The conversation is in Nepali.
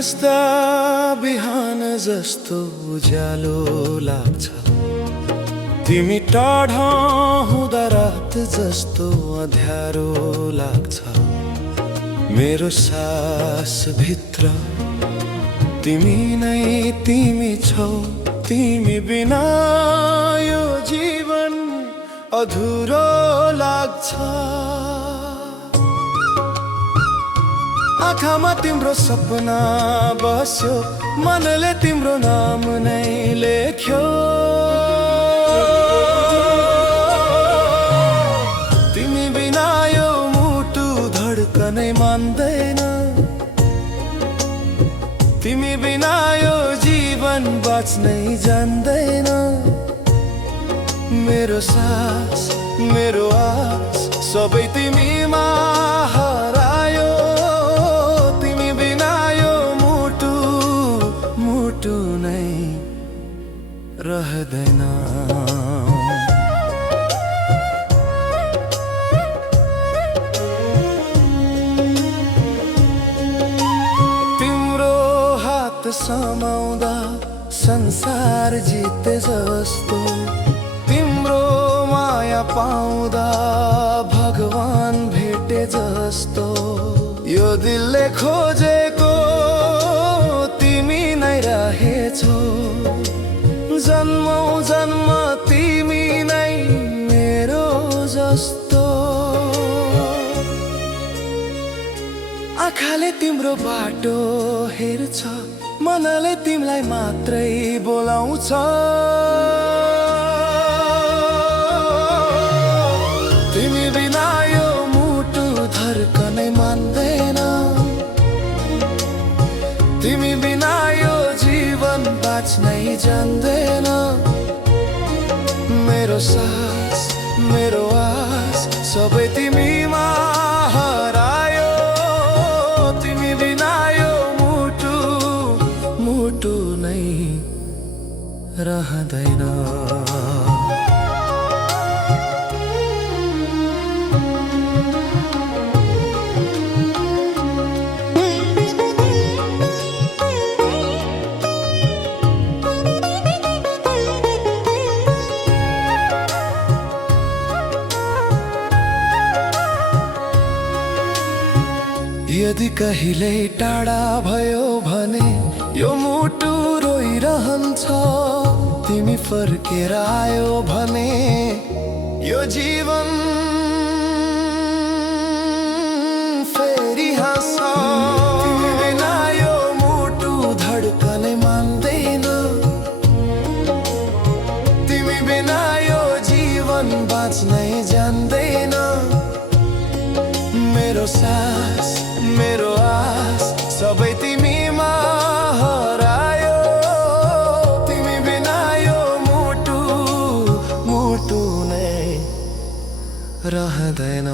हाँस्दा बिहान जस्तो उज्यालो लाग्छ, तिमी टाढा हुँदा रात जस्तो अँध्यारो लाग्छ। मेरो सास भित्र तिमी नै तिमी छौ, तिमी बिना यो जीवन अधुरो लाग्छ। आँखामा तिम्रो सपना बस्यो, मनले तिम्रो नाम नै लेख्यो। तिमी बिना यो मुटु धड्कनै मान्दैन, तिमी बिना यो जीवन बाँच्नै जान्दैन। मेरो सास मेरो आस सबै तिमीमा हरायो, तिमी बिना यो मुटु नै रहदैन। तिम्रो हात समाउँदा संसार जिते जस्तो, तिम्रो माया पाउँदा भगवान भेटे जस्तो। यो दिलले खोजेको तिमी नै रहेछौ, जन्मौ जन्म तिमी नै मेरो जस्तो। आँखाले तिम्रो बाटो हेर्छ, मनले तिमीलाई मात्रै बोलाउँछ। तिमी बिना यो मुटु धड्कनै मान्दैन, तिमी बिना यो जीवन बाँच्नै जान्दैन। मेरो सास मेरो आस सबै तिमीमा हरायो, तिमी बिना यो मुटु नै रहँदैन। यदि कहिल्यै टाढा भयो भने यो मुटु रोइरहन्छ, तिमी फर्केर आयो भने यो जीवन फेरि हाँस्छ। तिमी बिना यो मुटु धड्कनै मान्दैन, तिमी बिना यो जीवन बाँच्नै जान्दैन। मेरो सास मेरो आस सबै तिमीमा हरायो, तिमी बिना यो मुटु नै रहँदैन।